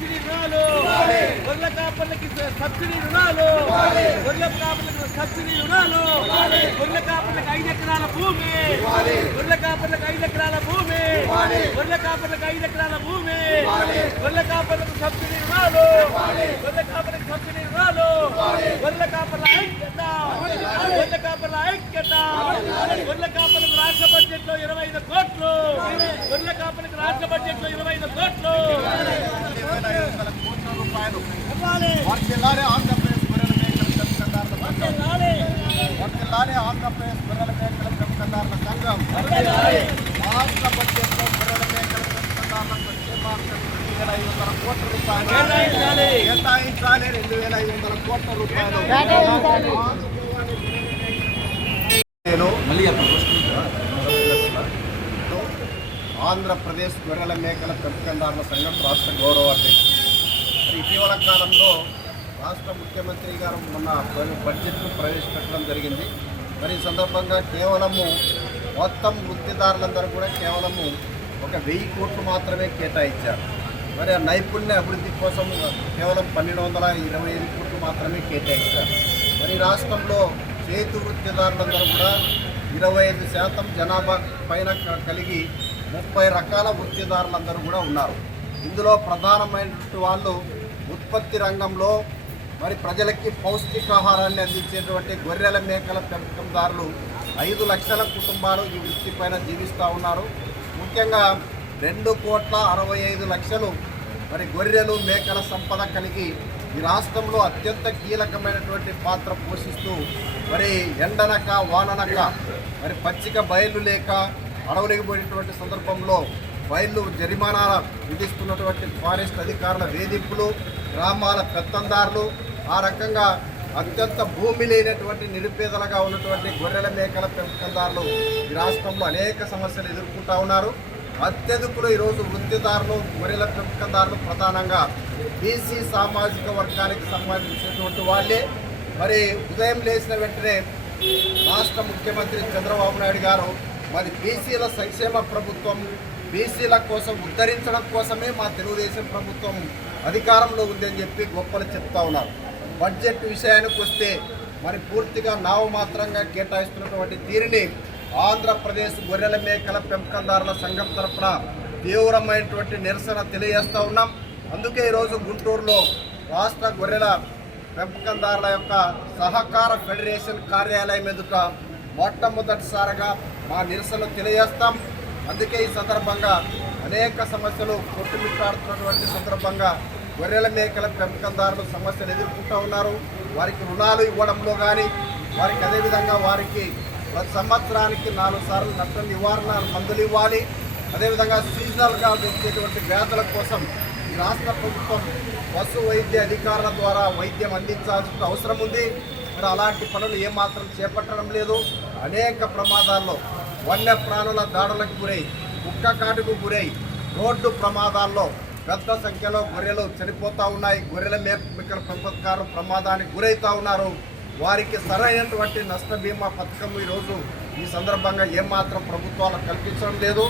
Subsidy రుణాలు, గొర్రెల కాపర్లకి subsidy రుణాలు, గొర్రెల కాపర్లకు సబ్సిడీ రుణాలు, గొర్రెల కాపర్లకు 5 ఎకరాల భూమి, గొర్రెల కాపర్లకు 5 ఎకరాల భూమి, గొర్రెల కాపర్లకు 5 ఎకరాల భూమి, గొర్రెల కాపర్లకు సబ్సిడీ రుణాలు, గొర్రెల కాపర్లకు సబ్సిడీ రుణాలు, గొర్రెల కాపర్ల ఐక్యత, గొర్రెల కాపర్ల ఐక్యత, గొర్రెల కాపర్లకు రాష్ట్ర బడ్జెట్ లో 25 కోట్లు, గొర్రెల కాపర్లకు రాష్ట్ర బడ్జెట్ లో 25 కోట్లు. ఆంధ్రప్రదేశ్ గొర్రెల మేకల పెంపకందారుల ఆంధ్రప్రదేశ్ గొర్రెల మేకల పెంపకందారుల సంఘం రాష్ట్ర బడ్జెట్ లో గొర్రెల మేకల పెంపకందారుల సంక్షేమార్థం 2,500 కోట్ల రూపాయలు కేటాయించాలి. 2,500 కోట్ల రూపాయలు. ఆంధ్రప్రదేశ్ గొర్రెల మేకల పెంపకందారుల సంఘం రాష్ట్ర గౌరవ అధ్యక్షుడు. ఇటీవల కాలంలో రాష్ట్ర ముఖ్యమంత్రి గారు మొన్న బడ్జెట్ను ప్రవేశపెట్టడం జరిగింది. మరి ఈ సందర్భంగా కేవలము మొత్తం వృత్తిదారులందరూ కూడా కేవలము 1,000 కోట్లు మాత్రమే కేటాయించారు. మరి ఆ నైపుణ్య అభివృద్ధి కోసం కేవలం 1,225 కోట్లు మాత్రమే కేటాయించారు. మరి రాష్ట్రంలో చేతి వృత్తిదారులందరూ కూడా 25% జనాభా పైన కలిగి 30 రకాల వృత్తిదారులందరూ కూడా ఉన్నారు. ఇందులో ప్రధానమైనటువంటి వాళ్ళు ఉత్పత్తి రంగంలో మరి ప్రజలకి పౌష్టికాహారాన్ని అందించేటువంటి గొర్రెల మేకల పెంపకందారులు 5 లక్షల కుటుంబాలు ఈ వృత్తి పైన జీవిస్తూ ఉన్నారు. ముఖ్యంగా 2,65,00,000 మరి గొర్రెలు మేకల సంపద కలిగి ఈ రాష్ట్రంలో అత్యంత కీలకమైనటువంటి పాత్ర పోషిస్తూ మరి ఎండనక వాననక మరి పచ్చిక బయలు లేక అడవులకు పోయినటువంటి సందర్భంలో బయళ్ళు జరిమానా విధిస్తున్నటువంటి ఫారెస్ట్ అధికారుల వేధింపులు, గ్రామాల పెత్తందారులు, ఆ రకంగా అత్యంత భూమి లేనటువంటి నిరుపేదలుగా ఉన్నటువంటి గొర్రెల మేకల పెంపకందారులు ఈ రాష్ట్రంలో అనేక సమస్యలు ఎదుర్కొంటూ ఉన్నారు. అత్యధికులు ఈరోజు వృత్తిదారులు గొర్రెల పెంపకందారులు ప్రధానంగా బీసీ సామాజిక వర్గానికి సంబంధించినటువంటి వాళ్ళే. మరి ఉదయం లేచిన వెంటనే రాష్ట్ర ముఖ్యమంత్రి చంద్రబాబు నాయుడు గారు మరి బీసీల సంక్షేమ ప్రభుత్వం, బీసీల కోసం ఉద్ధరించడం కోసమే మా తెలుగుదేశం ప్రభుత్వం అధికారంలో ఉందని చెప్పి గొప్పలు చెప్తా ఉన్నారు. బడ్జెట్ విషయానికి వస్తే మరి పూర్తిగా నామమాత్రంగా కేటాయిస్తున్నటువంటి తీరుని ఆంధ్రప్రదేశ్ గొర్రెల మేకల పెంపకందారుల సంఘం తరఫున తీవ్రమైనటువంటి నిరసన తెలియజేస్తూ ఉన్నాం. అందుకే ఈరోజు గుంటూరులో రాష్ట్ర గొర్రెల పెంపకందారుల యొక్క సహకార ఫెడరేషన్ కార్యాలయం ఎదుట మొట్టమొదటిసారిగా మా నిరసన తెలియజేస్తాం. అందుకే ఈ సందర్భంగా అనేక సమస్యలు కొట్టుమిట్టాడుతున్నటువంటి సందర్భంగా గొర్రెల మేకల పెంపకందారులు సమస్యలు ఎదుర్కొంటూ ఉన్నారు. వారికి రుణాలు ఇవ్వడంలో కానీ వారికి అదేవిధంగా వారికి ప్రతి సంవత్సరానికి 4 సార్లు నష్ట నివారణ మందులు ఇవ్వాలి. అదేవిధంగా సీజనల్గా వచ్చేటువంటి వ్యాధుల కోసం ఈ రాష్ట్ర ప్రభుత్వం పశు వైద్య అధికారుల ద్వారా వైద్యం అందించాల్సిన అవసరం ఉంది. మరి అలాంటి పనులు ఏమాత్రం చేపట్టడం లేదు. అనేక ప్రమాదాల్లో వన్య ప్రాణుల దాడులకు గురై, కుక్క కాటుకు గురై, రోడ్డు ప్రమాదాల్లో పెద్ద సంఖ్యలో గొర్రెలు చనిపోతూ ఉన్నాయి. గొర్రెల మేకల పెంపకదారులు ప్రమాదానికి గురవుతూ ఉన్నారు. వారికి సరైనటువంటి నష్ట బీమా పథకం ఈరోజు ఈ సందర్భంగా ఏమాత్రం ప్రభుత్వాలకు కల్పించడం లేదు.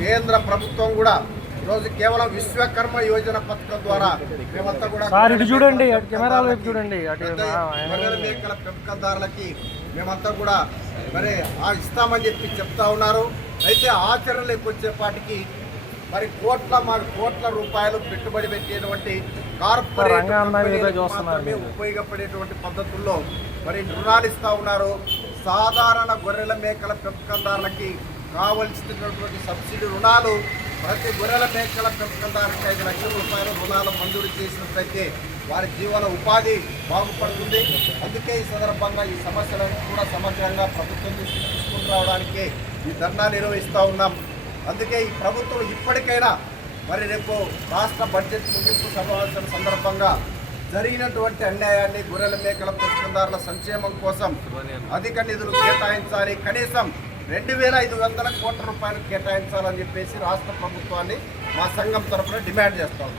కేంద్ర ప్రభుత్వం కూడా ఈరోజు కేవలం విశ్వకర్మ యోజన పథకం ద్వారా మేమంతా కూడా గొర్రెల మేకల పెంపకందారులకి మేమంతా కూడా మరి ఇస్తామని చెప్పి చెప్తా ఉన్నారు. అయితే ఆచరణలోకి వచ్చేపాటికి మరి కోట్ల రూపాయలు పెట్టుబడి పెట్టేటువంటి కార్పొరేట్ మాత్రమే ఉపయోగపడేటువంటి పద్ధతుల్లో మరి రుణాలు ఇస్తూ ఉన్నారు. సాధారణ గొర్రెల మేకల పెంపకందారులకి కావలసినటువంటి సబ్సిడీ రుణాలు ప్రతి గొర్రెల మేకల పెంపకందారులకి 5 లక్షల రూపాయల రుణాలు మంజూరు చేసినట్లయితే వారి జీవన ఉపాధి బాగుపడుతుంది. అందుకే ఈ సందర్భంగా ఈ సమస్యలను కూడా సమగ్రంగా ప్రభుత్వం తీసుకుని రావడానికి ఈ ధర్నా నిర్వహిస్తూ ఉన్నాం. అందుకే ఈ ప్రభుత్వం ఇప్పటికైనా మరి రేపు రాష్ట్ర బడ్జెట్ ముగింపు సమావేశం సందర్భంగా జరిగినటువంటి అన్యాయాన్ని గొర్రెల మేకల పెంపకందారుల సంక్షేమం కోసం అధిక నిధులు కేటాయించాలి. కనీసం 2,500 కోట్ల రూపాయలు కేటాయించాలని చెప్పేసి రాష్ట్ర ప్రభుత్వాన్ని మా సంఘం తరఫున డిమాండ్ చేస్తాం.